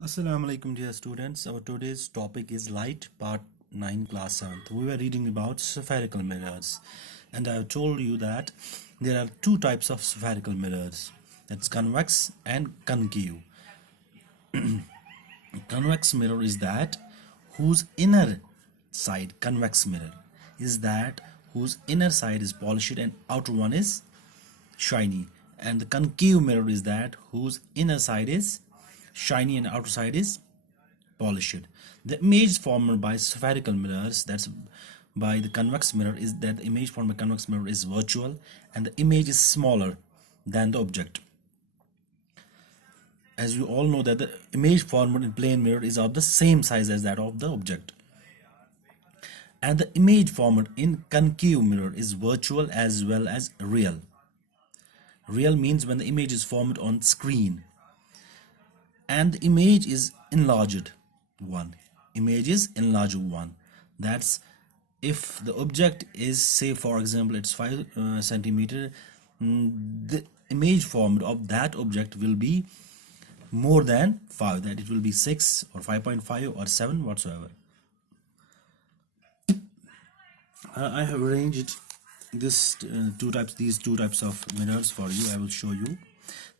Assalamu alaikum dear students. Our today's topic is light part 9 class 7th. We were reading about spherical mirrors and I have told you that there are two types of spherical mirrors. That's convex and concave. Convex mirror is that whose inner side convex mirror is that whose inner side is polished and outer one is shiny, and the concave mirror is that whose inner side is shiny and outer side is polished. The image formed by spherical mirrors, that's by the convex mirror, is that the image formed by convex mirror is virtual and the image is smaller than the object. As you all know that the image formed in plane mirror is of the same size as that of the object, and the image formed in concave mirror is virtual as well as real. Real means when the image is formed on screen and the image is enlarged one. Image is enlarged one. That's if the object is, say for example, it's 5 centimeter, the image formed of that object will be more than 5, that it will be 6 or 5.5 or 7 whatsoever. I have arranged these two types of mirrors for you. I will show you.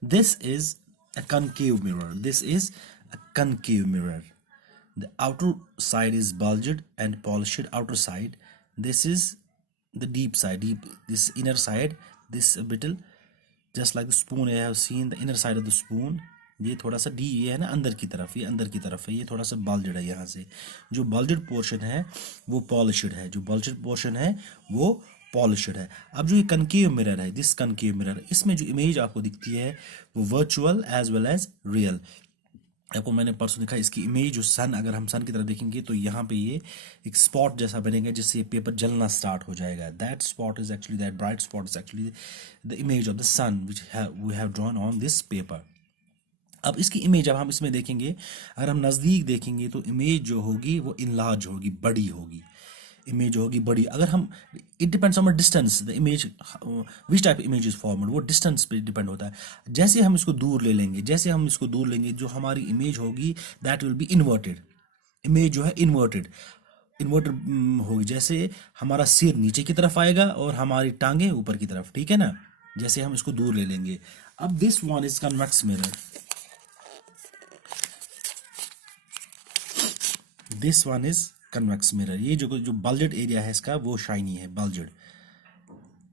This is a concave mirror. This is a concave mirror. The outer side is bulged and polished outer side. This is the deep side, this inner side, this a bit just like the spoon. I have seen the inner side of the spoon. ये थोड़ा सा D, ये है ना अंदर की तरफ, ये अंदर की तरफ है, ये थोड़ा सा बल्जड है. यहाँ से जो बल्जड पोर्शन है वो पॉलिश्ड है, जो बल्जड पोर्शन है वो पॉलिश्ड है. अब जो ये कनकेव मिरर है, दिस कनकेव मिरर, इसमें जो इमेज आपको दिखती है वो virtual as well as real. आपको मैंने परसों दिखा इसकी इमेज, जो सन, अगर हम सन की तरफ देखेंगे तो यहाँ पे ये एक स्पॉट जैसा बनेगा जिससे ये पेपर जलना स्टार्ट हो जाएगा. That spot is actually, that bright spot is actually the image of the sun which we have drawn on this paper. अब इसकी इमेज जब हम इसमें देखेंगे, अगर हम नज़दीक देखेंगे तो इमेज जो होगी वो इनलार्ज होगी, बड़ी होगी. इमेज होगी बड़ी. अगर हम, it depends on distance, the image which type image is formed, वो डिस्टेंस पे डिपेंड होता है. जैसे हम इसको दूर ले लेंगे, जैसे हम इसको दूर लेंगे, जो हमारी इमेज होगी that will be inverted. Image जो है इन्वर्टेड होगी. जैसे हमारा सिर नीचे की तरफ आएगा और हमारी टांगे ऊपर की तरफ, ठीक है ना, जैसे हम इसको दूर ले लेंगे. अब this one is convex mirror. This one is convex mirror. ये जो बल्जड एरिया है इसका वो शाइनी है.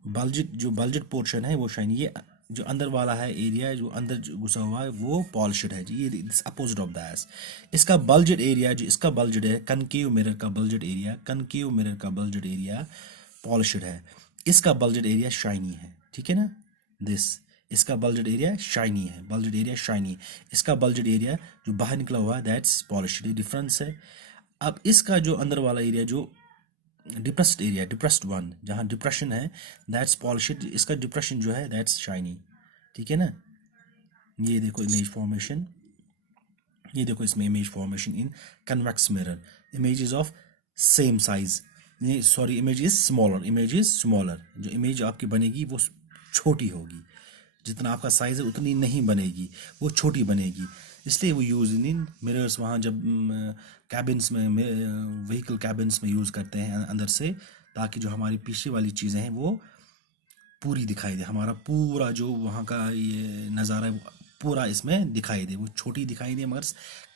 जो बल्जड पोर्शन है वो शाइनी. ये जो अंदर वाला है एरिया, जो अंदर जो घुसा हुआ है वो पॉलिश्ड है जी. ये अपोजिट ऑफ दैट. इसका बल्जड एरिया, जो इसका बल्जड है, कनकेव मिरर का बल्जड एरिया, कनकेव मिरर का बल्जड एरिया पॉलिश्ड है. इसका बल्जड एरिया शाइनी है, ठीक है ना. दिस, इसका बल्जड एरिया शाइनी है, बल्जड एरिया शाइनी. इसका बल्जड एरिया जो बाहर निकला हुआ है दैट्स पॉलिश्ड. डिफरेंस है. अब इसका जो अंदर वाला एरिया, जो डिप्रेस्ड एरिया, डिप्रेस्ड वन, जहाँ डिप्रेशन है दैट्स पॉलिश्ड. इसका डिप्रेशन जो है दैट्स शाइनी, ठीक है ना. ये देखो इमेज फॉर्मेशन, ये देखो इसमें image formation in convex mirror. Image is of same size, sorry, image is smaller, image is smaller. जो इमेज आपकी बनेगी वो छोटी होगी. जितना आपका साइज है उतनी नहीं बनेगी, वो छोटी बनेगी. इसलिए वो यूज़ इन मिरर्स वहाँ जब कैबिन्स में, व्हीकल कैबिन्स में यूज़ करते हैं अंदर से, ताकि जो हमारी पीछे वाली चीज़ें हैं वो पूरी दिखाई दे. हमारा पूरा जो वहाँ का ये नज़ारा है पूरा इसमें दिखाई दे. वो छोटी दिखाई दे मगर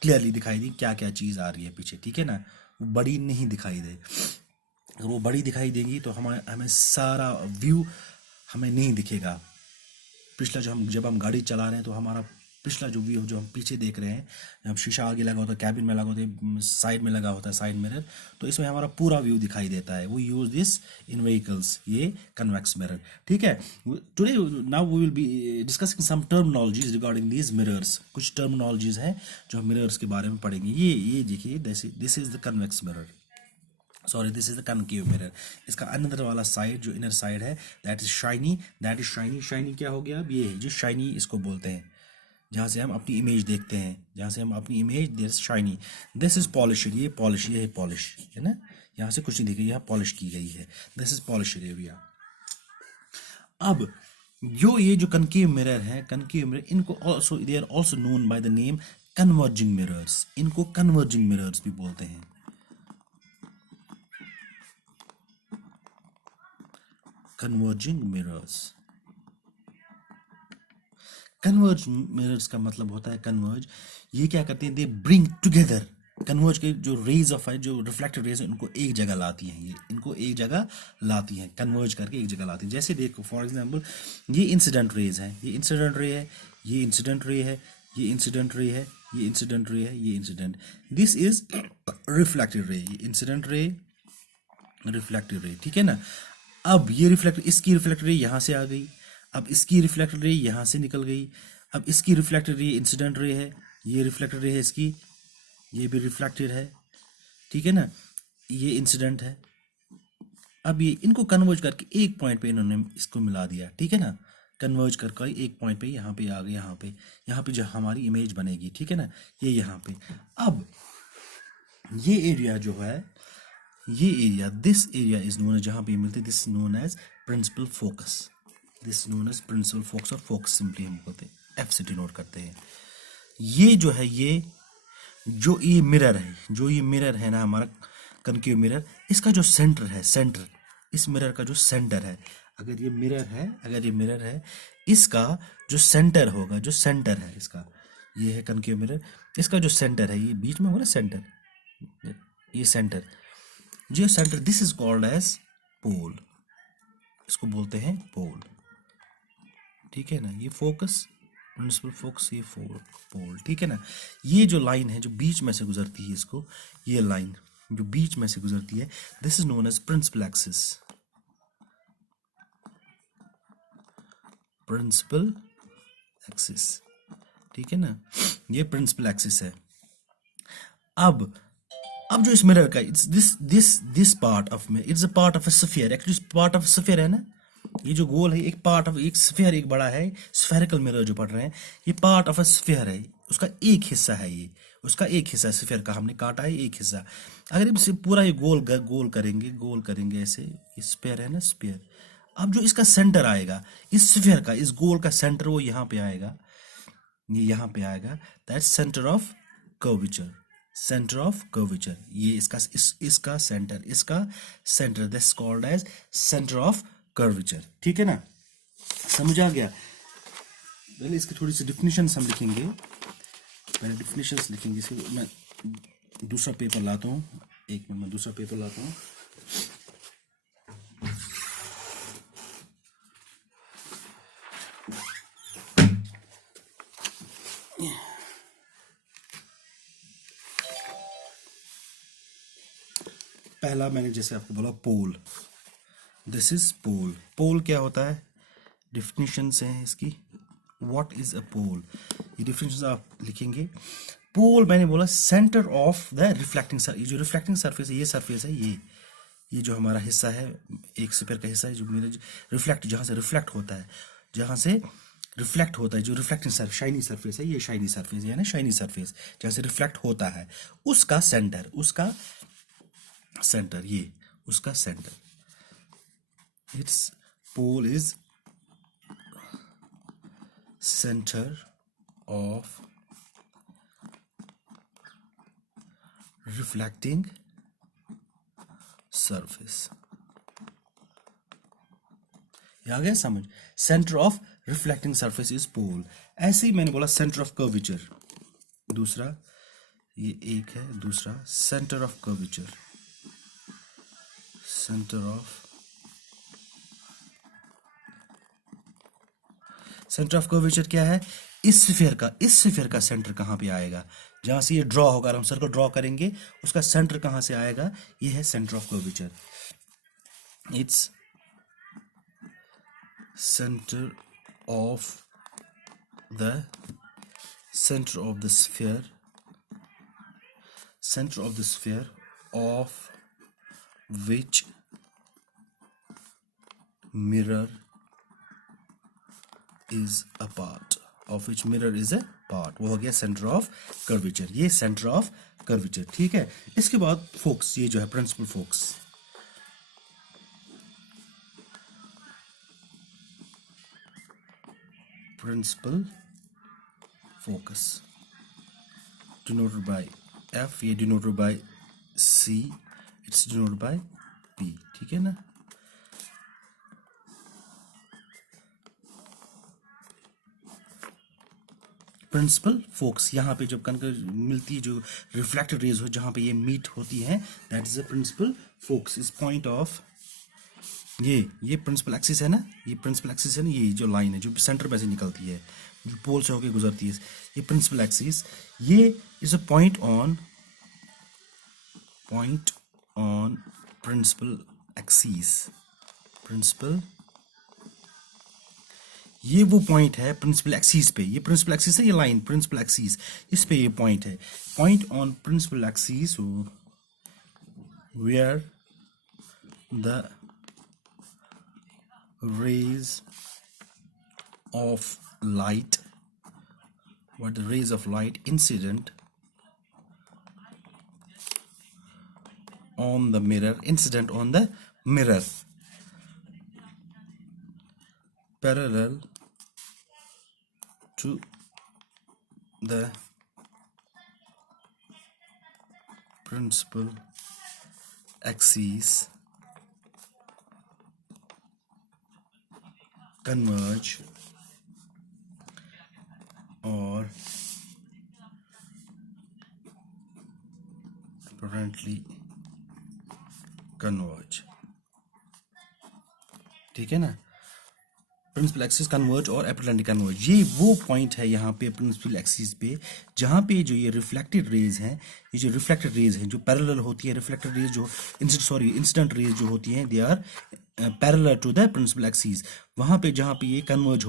क्लियरली दिखाई दे क्या क्या चीज़ आ रही है पीछे, ठीक है ना. वो बड़ी नहीं दिखाई दे. अगर वो बड़ी दिखाई देगी तो हमें सारा व्यू हमें नहीं दिखेगा. पिछला जब हम गाड़ी चला रहे हैं तो हमारा पिछला जो व्यू जो हम पीछे देख रहे हैं, जब शीशा आगे लगा होता है, कैबिन में लगा होता है, साइड में लगा होता है साइड मिरर, तो इसमें हमारा पूरा व्यू दिखाई देता है. वो यूज दिस इन व्हीकल्स, ये कन्वेक्स मिरर, ठीक है. Today now we will be discussing some terminologies regarding these mirrors. कुछ टर्मिनोलॉजीज हैं जो हम मिरर्स के बारे में पढ़ेंगे. ये देखिए, this is the convex mirror, sorry this is the concave mirror. इसका अंदर वाला साइड, जो इनर साइड है that is shiny, that is shiny. Shiny क्या हो गया अब, ये है जो शाइनी इसको बोलते हैं, जहाँ से हम अपनी इमेज देखते हैं, जहाँ से हम अपनी image, this shiny. This is polished, ये पॉलिश, ये है पॉलिश, है ना. यहाँ से कुछ नहीं दिख, यहाँ पॉलिश की गई है. This is polished area. अब ये जो कनकेव मिरर है, कनकेव मिरर, इनको also they are also known by the name converging mirrors, इनको कन्वर्जिंग मिरर्स भी बोलते हैं। कन्वर्जिंग मिरर्स, कन्वर्ज मिरर्स का मतलब होता है कन्वर्ज, ये क्या करते हैं, दे ब्रिंग टुगेदर, कन्वर्ज के जो रेज ऑफ है, जो रिफ्लेक्टेड रेज है, उनको एक जगह लाती हैं, ये इनको एक जगह लाती हैं, कन्वर्ज करके एक जगह लाती हैं। जैसे देखो फॉर एग्जांपल ये इंसिडेंट रेज है, ये इंसिडेंट रे है, ये इंसिडेंट रे है, ये इंसिडेंट रे है, ये इंसिडेंट रे है, ये incident, this is reflected ray, ये इंसिडेंट रे, रिफ्लेक्टेड रे, ठीक है ना। अब ये रिफ्लेक्ट, इसकी रिफ्लेक्टेड रे यहाँ से आ गई, अब इसकी रिफ्लेक्टेड रे यहाँ से निकल गई, अब इसकी रिफ्लेक्टेड रे इंसिडेंट रे है, ये रिफ्लेक्टेड रे है इसकी, ये भी रिफ्लेक्टेड है, ठीक है ना, ये इंसिडेंट है। अब ये इनको कन्वर्ज करके एक पॉइंट पे इन्होंने इसको मिला दिया, ठीक है ना, कन्वर्ज करके एक पॉइंट पे यहाँ पे आ गए, यहाँ पे जो हमारी इमेज बनेगी, ठीक है ना, ये यहाँ पे। अब ये एरिया जो है, ये area, this area is known as, जहाँ पे मिलते, this known as principal focus, this known as principal focus, और फोकस सिंपली हम बोलते हैं, एफ से डिनोट करते हैं। ये जो है, ये जो ये मिरर है, जो ये मिरर है ना हमारा कनकेव मिरर, इसका जो सेंटर है, सेंटर, इस मिरर का जो सेंटर है, अगर ये मिरर है, अगर ये मिरर है, इसका जो सेंटर होगा, जो सेंटर है इसका, ये है कनकेव मिरर, इसका जो सेंटर है, ये बीच में होगा ना सेंटर, ये सेंटर, जो centre, this is called as pole, इसको बोलते हैं पोल, ठीक है ना, ये फोकस, प्रिंसिपल फोकस, ये पोल, ठीक है ना। ये जो लाइन है जो बीच में से गुजरती है, इसको, ये लाइन जो बीच में से गुजरती है, this is known as principal axis, principal axis, ठीक है ना, ये प्रिंसिपल एक्सिस है। अब जो इस मिरर का, इट्स दिस पार्ट ऑफ में, it's a part of a sphere, actually part of sphere है ना, ये जो गोल है एक पार्ट ऑफ, एक स्फीयर, एक बड़ा है स्फेरिकल मिरर जो पढ़ रहे हैं, ये पार्ट ऑफ अ स्फीयर है, उसका एक हिस्सा है, ये उसका एक हिस्सा स्फीयर का, हमने काटा है एक हिस्सा। अगर इसे पूरा ये गोल करेंगे ऐसे, ये स्फीयर है ना, स्फीयर, अब जो इसका सेंटर आएगा, इस स्फीयर का, इस गोल का सेंटर, वो यहाँ पे आएगा, ये यहाँ पे आएगा, that centre of curvature, centre of curvature, ये इसका centre, this called as centre of curvature, ठीक है ना, समझ आ गया। पहले इसकी थोड़ी सी डिफिनीशंस हम लिखेंगे, पहले डिफिनीशंस लिखेंगे, इसको मैं दूसरा पेपर लाता हूँ, एक मिनट में दूसरा पेपर लाता हूँ। पहला मैंने जैसे आपको बोला पोल, दिस इज पोल, पोल क्या होता है, डिफिनीशंस हैं इसकी, व्हाट इज अ पोल, ये डिफिनीशंस आप लिखेंगे। पोल मैंने बोला सेंटर ऑफ द रिफ्लेक्टिंग, ये जो रिफ्लेक्टिंग सरफेस है, ये सरफेस है, ये जो हमारा हिस्सा है, एक स्फीयर का हिस्सा है, जो मेरे रिफ्लेक्ट, जहाँ से रिफ्लेक्ट होता है, जो रिफ्लेक्टिंग सरफेस, शाइनी सरफेस है, ये शाइनी सरफेस है ना, शाइनी सरफेस जहाँ से रिफ्लेक्ट होता है, उसका सेंटर, ये उसका centre, it's pole is centre of reflecting surface, आ गया समझ, centre of reflecting surface is pole. ऐसे ही मैंने बोला सेंटर ऑफ कर्वेचर, दूसरा ये एक है, दूसरा centre of curvature, centre of curvature क्या है, इस स्फीयर का सेंटर कहाँ पे आएगा, जहां से ये ड्रॉ होगा, हम सर्कल ड्रॉ करेंगे, उसका सेंटर कहाँ से आएगा, ये है centre of curvature, its centre of the sphere, center of the sphere of which mirror is a part, वो हो गया सेंटर ऑफ कर्वेचर, ये सेंटर ऑफ कर्वेचर, ठीक है। इसके बाद फोकस, ये जो है principal focus, denoted by F, ये denoted by C, it's denoted by P, ठीक है ना। प्रिंसिपल फोकस, यहाँ पे जब कनक मिलती है, जो रिफ्लेक्टेड रेज हो, जहाँ पे ये मीट होती है, that is a principal focus. इस पॉइंट ऑफ ये प्रिंसिपल एक्सिस है ना, ये प्रिंसिपल एक्सिस है ना, ये जो लाइन है जो सेंटर में से निकलती है, जो पोल से होकर गुजरती है, ये प्रिंसिपल एक्सिस, ये is a point on principal axis. Principal, ये वो पॉइंट है प्रिंसिपल एक्सिस पे, ये प्रिंसिपल एक्सिस है, ये लाइन प्रिंसिपल एक्सिस, इस पे ये पॉइंट है, point on principal axis where the rays of light, what the rays of light incident on the mirror, parallel to the principal axis converge or apparently converge, ठीक है ना। Principal axis converge और एपिलेंटिक converge, ये वो point है यहाँ पे principal axis पे, जहाँ पे जो ये रिफ्लेक्टेड रेज हैं, ये जो रिफ्लेक्टेड रेज हैं जो पैरेलल होती है, रिफ्लेक्टेड रेज जो इंसिडेंट रेज जो होती हैं, they are parallel to the principal axis, वहाँ पे जहाँ पे ये कन्वर्ज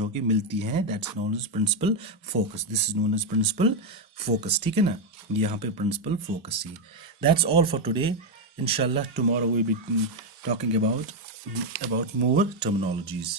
होके मिलती हैं, that's known as principal focus. This is known as principal focus, ठीक है ना, यहाँ पे प्रिंसिपल फोकस ही। That's all for today. इंशाल्लाह tomorrow we be talking about more terminologies.